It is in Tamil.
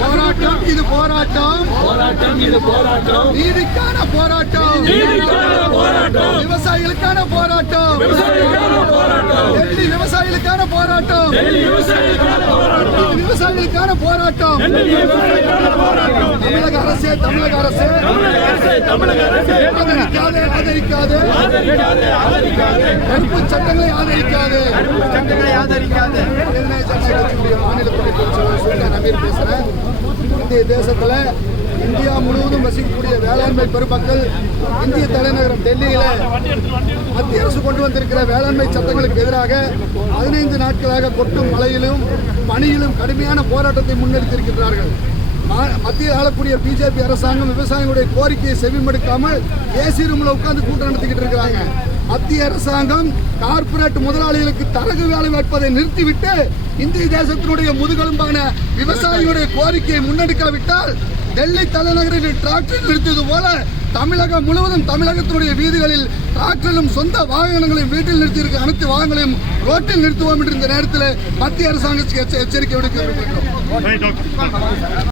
போராட்டம் இது போராட்டம், போராட்டம் இது போராட்டம், நீதிக்கான போராட்டம், நீதிக்கான போராட்டம், விவசாயிகளுக்கான போராட்டம், விவசாயிகளுக்கான போராட்டம், டெல்லி விவசாயிகளுக்கான போராட்டம், டெல்லி விவசாயிகளுக்கான போராட்டம், விவசாயிகளுக்கான போராட்டம், டெல்லி விவசாயிகளுக்கான போராட்டம். தமிழக அரசே, தமிழக அரசே, தமிழக அரசே, தமிழக அரசே, ஆதரிக்காதே, ஆதரிக்காதே, ஆதரிக்காதே, ஆதரிக்காதே, கருப்பு சட்டங்களை ஆதரிக்காதே, கருப்பு சட்டங்களை ஆதரிக்காதே. மாநில துணை பொதுச்செயலாளர் சுல்தான் அமீர் பேசுறேன். இந்திய தேசத்துல இந்தியா முழுவதும் வசிக்கக்கூடிய வேளாண்மை பெருமக்கள் இந்திய தலைநகரம் டெல்லியில மத்திய அரசு கொண்டு வந்திருக்கிற வேளாண்மை சட்டங்களுக்கு எதிராக 15 நாட்களாக கொட்டும் மழையிலும் பனியிலும் கடுமையான போராட்டத்தை முன்னெடுத்திருக்கிறார்கள். மத்திய ஆளக்கூடிய பிஜேபி அரசாங்கம் விவசாயிகளுடைய கோரிக்கையை செவிமடுக்காமல் ஏசி ரூம்ல உட்கார்ந்து கூட்டம் நடத்திக்கிட்டு இருக்கிறாங்க. மத்திய அரசாங்கம் கார்ப்பரேட் முதலாளிகளுக்கு தரகு வேலை வைப்பதை நிறுத்திவிட்டு இந்திய தேசத்தினுடைய முதுகெலும்பான விவசாயிகளுடைய கோரிக்கையை முன்னெடுக்காவிட்டால் டெல்லி தலைநகரில் டிராக்டர் நிறுத்தியது போல தமிழகம் முழுவதும் தமிழகத்தினுடைய வீதிகளில் டிராக்டரும் சொந்த வாகனங்களையும் வீட்டில் நிறுத்தியிருக்க அனைத்து வாகனங்களையும் ரோட்டில் நிறுத்துவோம் என்று இந்த நேரத்தில் மத்திய அரசாங்கத்துக்கு எச்சரிக்கை விடுக்கிறோம்.